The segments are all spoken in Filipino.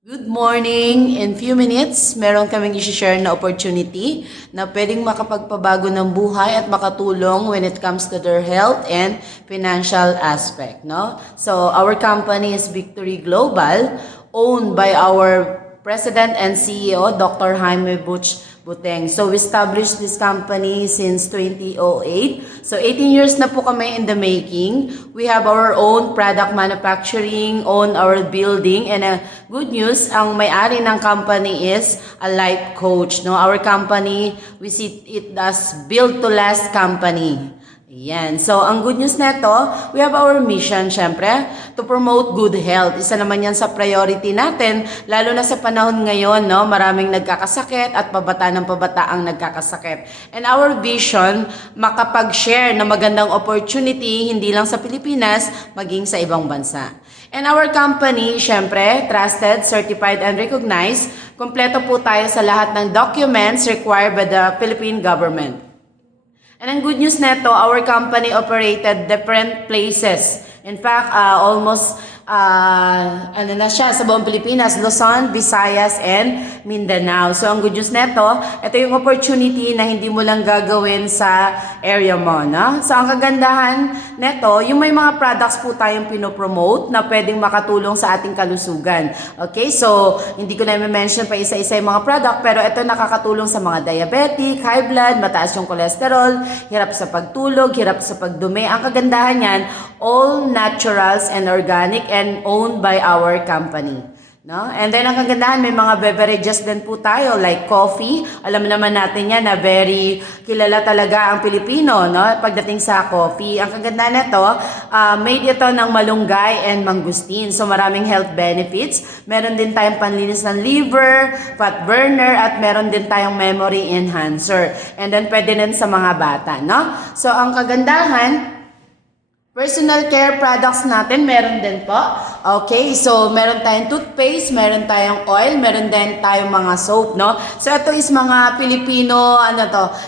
Good morning! In few minutes, meron kaming i-share na opportunity na pwedeng makapagpabago ng buhay at makatulong when it comes to their health and financial aspect. No? So, our company is Victory Global, owned by our President and CEO, Dr. Jaime Butch Buteng. So, we established this company since 2008. So, 18 years na po kami in the making. We have our own product manufacturing, own our building, and good news, ang may-ari ng company is a life coach. No? Our company, we see it as built to last company. Ayan. So, ang good news neto, we have our mission, syempre, to promote good health. Isa naman yan sa priority natin, lalo na sa panahon ngayon, no? Maraming nagkakasakit at pabata ng pabata ang nagkakasakit. And our vision, makapag-share na magandang opportunity, hindi lang sa Pilipinas, maging sa ibang bansa. And our company, syempre, trusted, certified, and recognized. Kompleto po tayo sa lahat ng documents required by the Philippine government. And ang good news neto, our company operated different places. In fact, almost sa buong Pilipinas, Luzon, Visayas, and Mindanao. So, ang good news neto, ito yung opportunity na hindi mo lang gagawin sa area mo. No? So, ang kagandahan neto, yung may mga products po tayong pinopromote na pwedeng makatulong sa ating kalusugan. Okay, so, hindi ko na i-mention pa isa-isa yung mga product, pero ito nakakatulong sa mga diabetic, high blood, mataas yung cholesterol, hirap sa pagtulog, hirap sa pagdumi. Ang kagandahan yan, all naturals and organic and owned by our company. No? And then ang kagandahan, may mga beverages din po tayo like coffee. Alam naman natin yan na very kilala talaga ang Pilipino, no? Pagdating sa coffee. Ang kagandahan nito, made ito ng malunggay and mangustin. So maraming health benefits. Meron din tayong panlinis ng liver, fat burner, at meron din tayong memory enhancer. And then pwede din sa mga bata, no? So ang kagandahan, personal care products natin, meron din po. Okay, so meron tayong toothpaste, meron tayong oil, meron din tayong mga soap, no? So ito is mga Pilipino,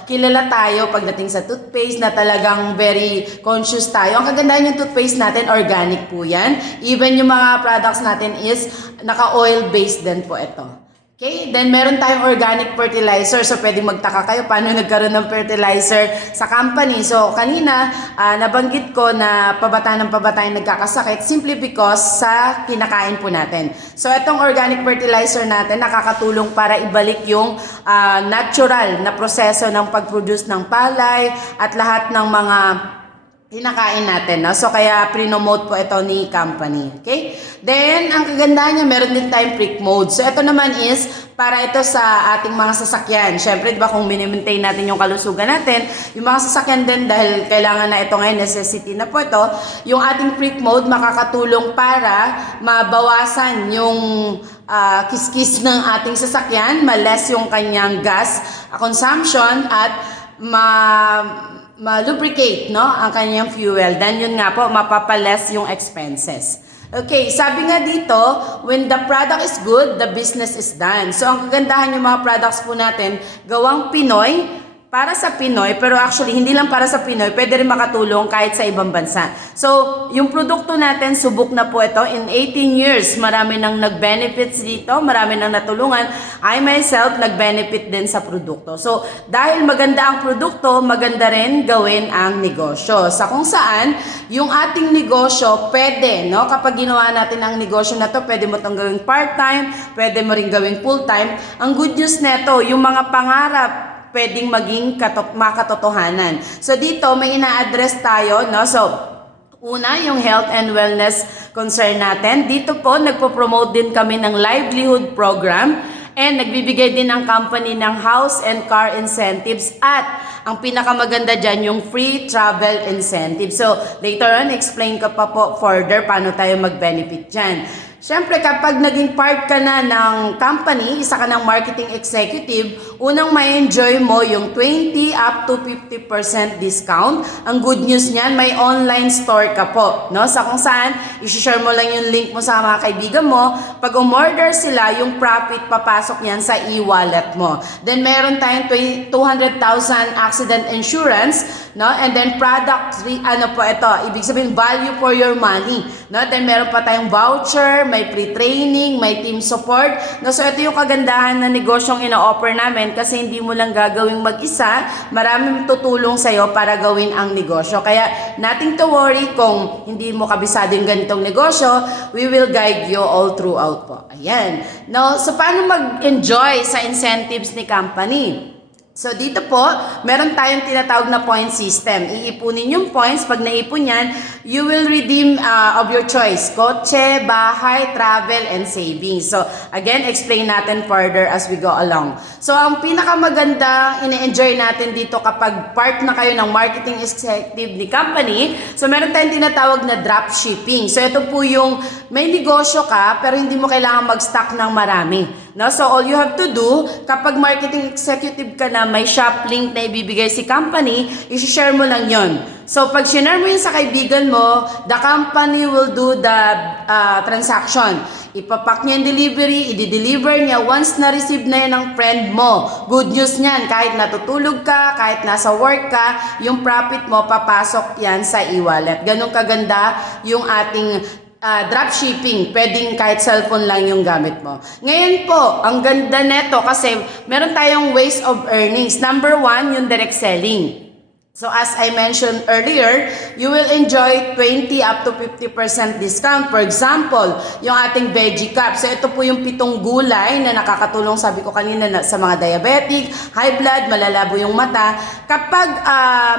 kilala tayo pagdating sa toothpaste na talagang very conscious tayo. Ang kagandahan yung toothpaste natin, organic po yan. Even yung mga products natin is naka-oil based din po ito. Okay, then meron tayong organic fertilizer. So, pwedeng magtaka kayo paano nagkaroon ng fertilizer sa company. So, kanina, nabanggit ko na pabata ng pabata yung nagkakasakit simply because sa kinakain po natin. So, itong organic fertilizer natin nakakatulong para ibalik yung natural na proseso ng pag-produce ng palay at lahat ng mga kinakain natin, no? So, kaya prinomote po ito ni company. Okay? Then, ang kagandahan niya, meron din tayong prick mode. So, ito naman is para ito sa ating mga sasakyan. Siyempre, di ba, kung minimaintain natin yung kalusugan natin, yung mga sasakyan din, dahil kailangan na ito ngayon, necessity na po ito, yung ating prick mode makakatulong para mabawasan yung kiskis ng ating sasakyan, ma-less yung kanyang gas consumption, at ma-lubricate, no, ang kanyang fuel. Then yun nga po, mapapaless yung expenses. Okay, sabi nga dito, when the product is good, the business is done. So ang kagandahan yung mga products po natin, gawang Pinoy, para sa Pinoy, pero actually hindi lang para sa Pinoy, pwede rin makatulong kahit sa ibang bansa. So, yung produkto natin, subok na po ito. In 18 years, marami nang nag-benefits dito, marami nang natulungan. I myself, nag-benefit din sa produkto. So, dahil maganda ang produkto, maganda rin gawin ang negosyo. Sa kung saan, yung ating negosyo, pwede, no? Kapag ginawa natin ang negosyo na to, pwede mo itong gawing part-time, pwede mo rin gawing full-time. Ang good news neto, yung mga pangarap, pwedeng maging makatotohanan. So dito may ina-address tayo, no? So una, yung health and wellness concern natin. Dito po nagpo-promote din kami ng livelihood program and nagbibigay din ang company ng house and car incentives at ang pinakamaganda dyan yung free travel incentive. So later on, explain ko pa po further paano tayo mag-benefit dyan. Siyempre, kapag naging part ka na ng company, isa ka ng marketing executive, unang ma-enjoy mo yung 20 up to 50% discount. Ang good news niyan, may online store ka po, no? Sa kung saan, i-share mo lang yung link mo sa mga kaibigan mo. Pag umorder sila, yung profit papasok yan sa e-wallet mo. Then, meron tayong 200,000 accident insurance, no? And then, product, ibig sabihin, value for your money, no? Then, meron pa tayong voucher, may pre-training, may team support. No, so ito yung kagandahan na negosyong ino-offer namin kasi hindi mo lang gagawing mag-isa, maraming tutulong sa'yo para gawin ang negosyo. Kaya nothing to worry kung hindi mo kabisado yung ganitong negosyo, we will guide you all throughout po. Ayan. No, so paano mag-enjoy sa incentives ni company? So dito po, meron tayong tinatawag na point system. Iipunin yung points. Pag naipon yan, you will redeem of your choice. Kotse, bahay, travel, and savings. So again, explain natin further as we go along. So ang pinakamaganda, ine-enjoy natin dito kapag part na kayo ng marketing executive ni company. So meron tayong tinatawag na drop shipping. So ito po yung may negosyo ka pero hindi mo kailangan mag-stock ng marami. No? So all you have to do, kapag marketing executive ka na, may shop link na ibibigay si company, i-share mo lang yon. So pag share mo yun sa kaibigan mo, the company will do the transaction. Ipapak niya yung delivery, i-deliver niya once na-receive na yan ng friend mo. Good news niyan, kahit natutulog ka, kahit nasa work ka, yung profit mo papasok yan sa e-wallet. Ganun kaganda yung ating dropshipping. Pwedeng kahit cellphone lang yung gamit mo. Ngayon po, ang ganda neto kasi meron tayong ways of earnings. Number 1, yung direct selling. So as I mentioned earlier, you will enjoy 20 up to 50% discount. For example, yung ating veggie cup. So ito po yung 7 gulay na nakakatulong, sabi ko kanina, sa mga diabetic, high blood, malalabo yung mata. Kapag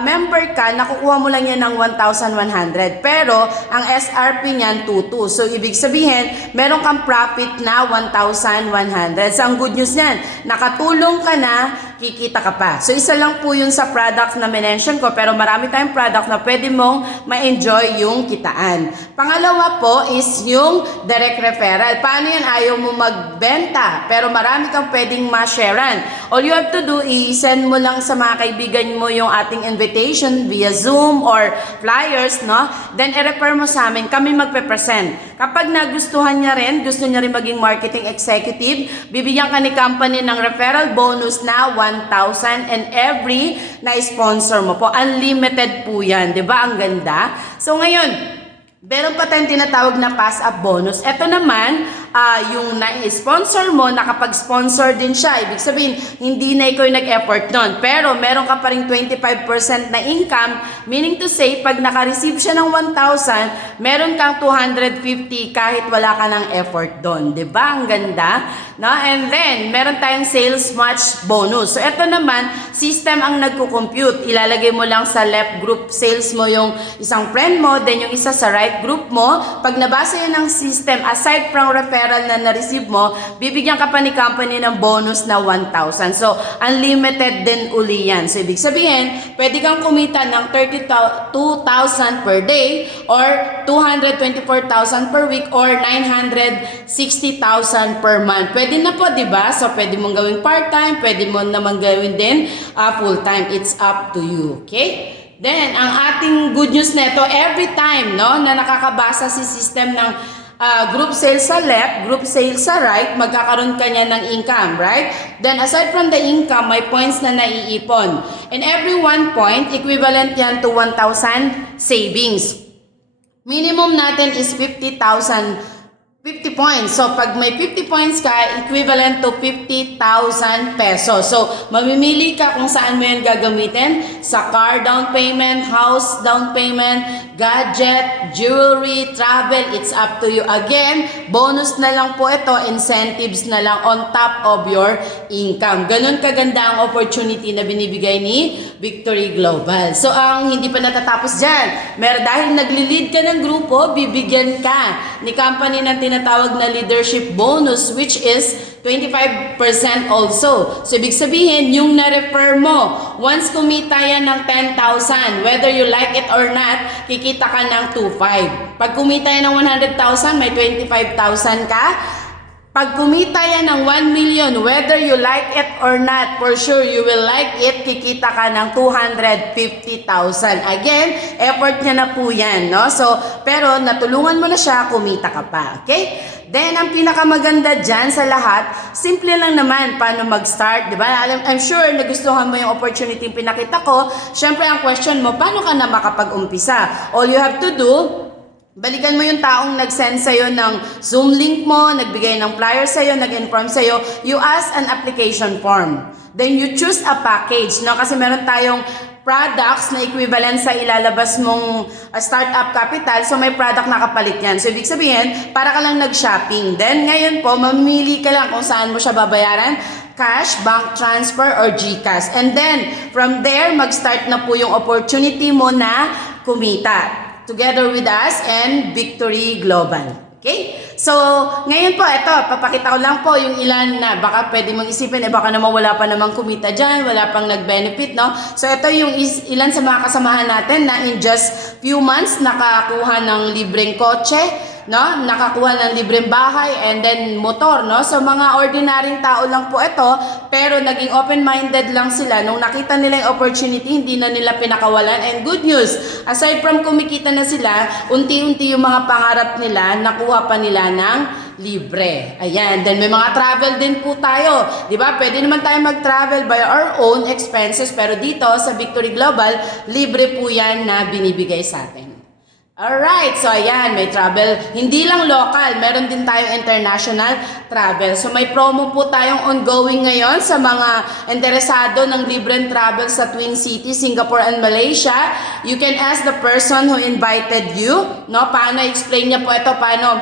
member ka, nakukuha mo lang yan ng 1,100. Pero ang SRP niyan 2,200. So ibig sabihin, meron kang profit na 1,100. So ang good news niyan, nakatulong ka na, kikita ka pa. So isa lang po yun sa products na mention ko, pero marami tayong product na pwede mong ma-enjoy yung kitaan. Pangalawa po is yung direct referral. Paano yan? Ayaw mo magbenta, pero marami kang pwedeng ma-sharean. All you have to do is send mo lang sa mga kaibigan mo yung ating invitation via Zoom or flyers, no? Then i-refer mo sa amin, kami magpe-present. Kapag nagustuhan niya rin, gusto niya rin maging marketing executive, bibigyan ka ni company ng referral bonus na 1,000 and every na sponsor mo po. Unlimited po yan. Diba? Ang ganda. So ngayon, meron pa tayong tinatawag na pass-up bonus. Ito naman, yung na-sponsor mo, nakapag-sponsor din siya. Ibig sabihin, hindi na ikaw yung nag-effort nun. Pero meron ka pa rin 25% na income, meaning to say, pag naka-receive siya ng 1,000, meron kang 250 kahit wala ka ng effort doon. Diba? Ang ganda. No? And then, meron tayong sales match bonus. So, ito naman, system ang nagko-compute. Ilalagay mo lang sa left group sales mo yung isang friend mo, then yung isa sa right group mo. Pag nabasa yun ng system, aside from referral na na-receive mo, bibigyan ka pa ni company ng bonus na 1,000. So, unlimited din uli yan. So, ibig sabihin, pwede kang kumita ng 32,000 per day or 224,000 per week or 960,000 per month. Pwede na po, di ba? So, pwede mong gawing part-time, pwede mo naman gawin din full-time. It's up to you. Okay? Then, ang ating good news neto, every time no, na nakakabasa si system ng group sales sa left, group sales sa right, magkakaroon ka niya ng income, right? Then, aside from the income, may points na naiipon. And every 1 point, equivalent yan to 1,000 savings. Minimum natin is 50 points. So, pag may 50 points ka, equivalent to 50,000 pesos. So, mamimili ka kung saan mo yan gagamitin. Sa car down payment, house down payment, gadget, jewelry, travel, it's up to you. Again, bonus na lang po ito, incentives na lang on top of your income. Ganun kaganda ang opportunity na binibigay ni Victory Global. So, ang hindi pa natatapos dyan, dahil nagli-lead ka ng grupo, bibigyan ka ni company ng tinatawag na leadership bonus, which is 25% also. So, ibig sabihin, yung na-refer mo, once kumita yan ng 10,000, whether you like it or not, kikita ka ng 2,500. Pag kumita yan ng 100,000, may 25,000 ka. Pag kumita yan ng 1 million, whether you like it or not, for sure you will like it, kikita ka ng 250,000. Again, effort niya na po yan, no? So, pero natulungan mo na siya, kumita ka pa, okay? Then, ang pinakamaganda dyan sa lahat, simple lang naman paano mag-start, di ba? I'm sure nagustuhan mo yung opportunity yung pinakita ko. Siyempre, ang question mo, paano ka na makapag-umpisa? All you have to do, Balikan mo yung taong nag-send sa'yo ng Zoom link mo, nagbigay ng flyer sa'yo, nag-inform sa'yo. You ask an application form. Then you choose a package, no? Kasi meron tayong products na equivalent sa ilalabas mong startup capital. So may product na kapalit yan. So ibig sabihin, para ka lang nag-shopping. Then ngayon po, mamimili ka lang kung saan mo siya babayaran. Cash, bank transfer, or GCash. And then, from there, mag-start na po yung opportunity mo na kumita. Together with us and Victory Global. Okay? So, ngayon po, ito, papakita ko lang po yung ilan na baka pwede mong isipin, baka naman wala pa namang kumita dyan, wala pang nag-benefit, no? So, ito yung ilan sa mga kasamahan natin na in just few months nakakuha ng libreng kotse, no? Nakakuha ng libreng bahay and then motor, no? So mga ordinaryong tao lang po ito, pero naging open-minded lang sila nung nakita nila yung opportunity, hindi na nila pinakawalan. And good news, aside from kumikita na sila, unti-unti yung mga pangarap nila, nakuha pa nila ng libre. Ayan, then may mga travel din po tayo. 'Di ba? Pwede naman tayo mag-travel by our own expenses, pero dito sa Victory Global, libre po 'yan na binibigay sa atin. Alright, so ayan, may travel, hindi lang local, meron din tayong international travel. So may promo po tayong ongoing ngayon sa mga interesado ng libreng travel sa Twin Cities, Singapore and Malaysia. You can ask the person who invited you, no? Paano explain niya po ito, paano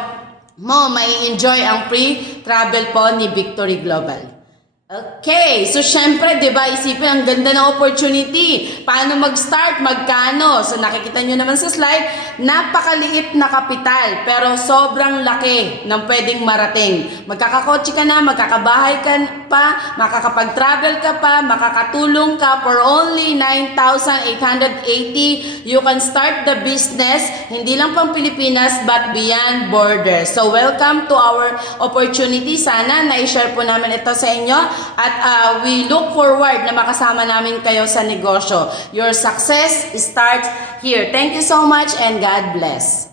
mo may enjoy ang free travel po ni Victory Global. Okay, so syempre, 'di ba, isipin ang ganda ng opportunity. Paano mag-start, magkano? So nakikita niyo naman sa slide, napakaliit na kapital pero sobrang laki ng pwedeng marating. Magkakakotse ka na, magkakabahay ka pa, makakapag-travel ka pa, makakatulong ka for only 9,880. You can start the business hindi lang pang Pilipinas but beyond borders. So welcome to our opportunity. Sana na-share po namin ito sa inyo. At we look forward na makasama namin kayo sa negosyo. Your success starts here. Thank you so much and God bless.